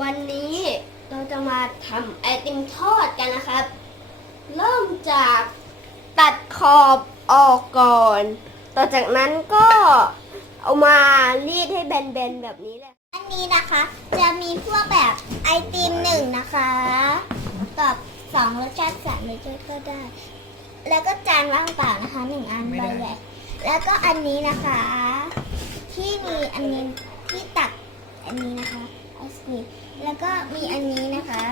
วันนี้เราจะมาทำไอติมทอดกันนะครับ เริ่มจากตัดขอบออกก่อน ต่อจากนั้นก็เอามารีดให้แบนๆแบบนี้แหละอันนี้นะคะ จะมีพวกแบบไอติมหนึ่งนะคะกับสองรสชาติสามรสชาติก็ได้ แล้วก็จานว่างเปล่านะคะหนึ่งอันใบใหญ่แล้วก็อันนี้นะคะ ที่มีอันนี้ที่ตักอันนี้นะคะีแล้วก็มีอันนี้นะคะ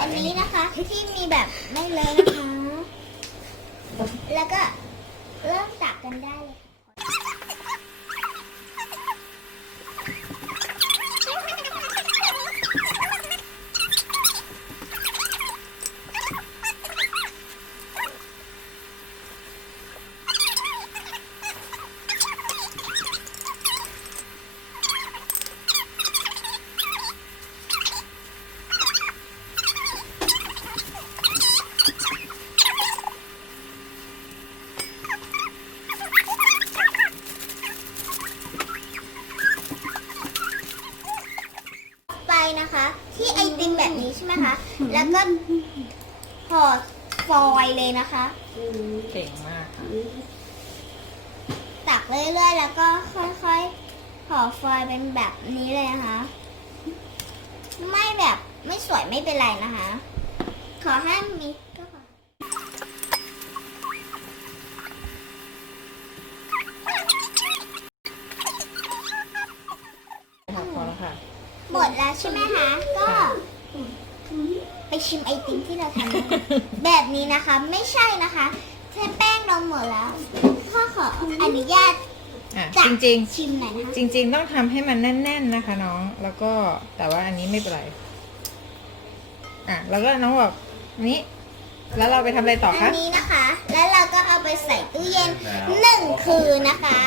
อันนี้นะคะที่มีแบบไม่เลอะนะคะ แล้วก็เริ่มตักกันได้เลย นะคะ ที่ไอติมแบบนี้ใช่ไหมคะ แล้วก็ห่อฟอยล์เลยนะคะ เก่งมากค่ะตักเรื่อยๆ แล้วก็ค่อยๆห่อฟอยล์เป็นแบบนี้เลยนะคะ ไม่แบบไม่สวยไม่เป็นไรนะคะ ขอให้มีก็พอ ค่ะพอแล้วค่ะ หมดแล้วใช่ไหมคะ ก็ไปชิมไอติมที่เราทำนะคะแบบนี้นะคะ ไม่ใช่นะคะเทแป้งเราหมดแล้วพ่อขออนุญาตอะจะจริงชิมหน่อยนะคะ ๆ จริง ๆ ต้องทำให้มันแน่น ๆ นะคะ น้องแล้วก็แต่ว่าอันนี้ไม่เป็นไรอะแล้วก็น้องบอกนี้ แล้วเราไปทำอะไรต่ออัคะ นนี้นะคะ แล้วเราก็เอาไปใส่ตู้เย็นหนึ่งคืนนะคะ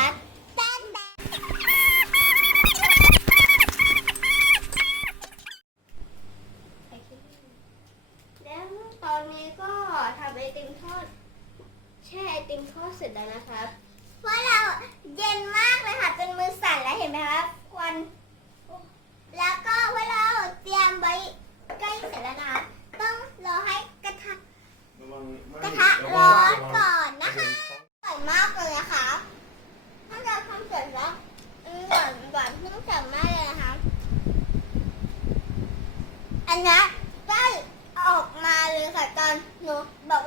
ติมทอด แช่ไอติมทอดเสร็จแล้วนะครับ เพราะเราเย็นมากเลยค่ะจนมือสั่นแล้วเห็นไหมคะควันแล้วก็เวลาเราเตรียมไว้ใกล้เสร็จแล้วนะคะต้องรอให้กระทะกระทะร้อนก่อนนะคะสวยมากเลยนะคะถ้าเราทำเสร็จแล้วหวานหวานเพิ่งสั่งมากเลยนะคะอันนี้ก็ออกมาเลยค่ะตอน Bảo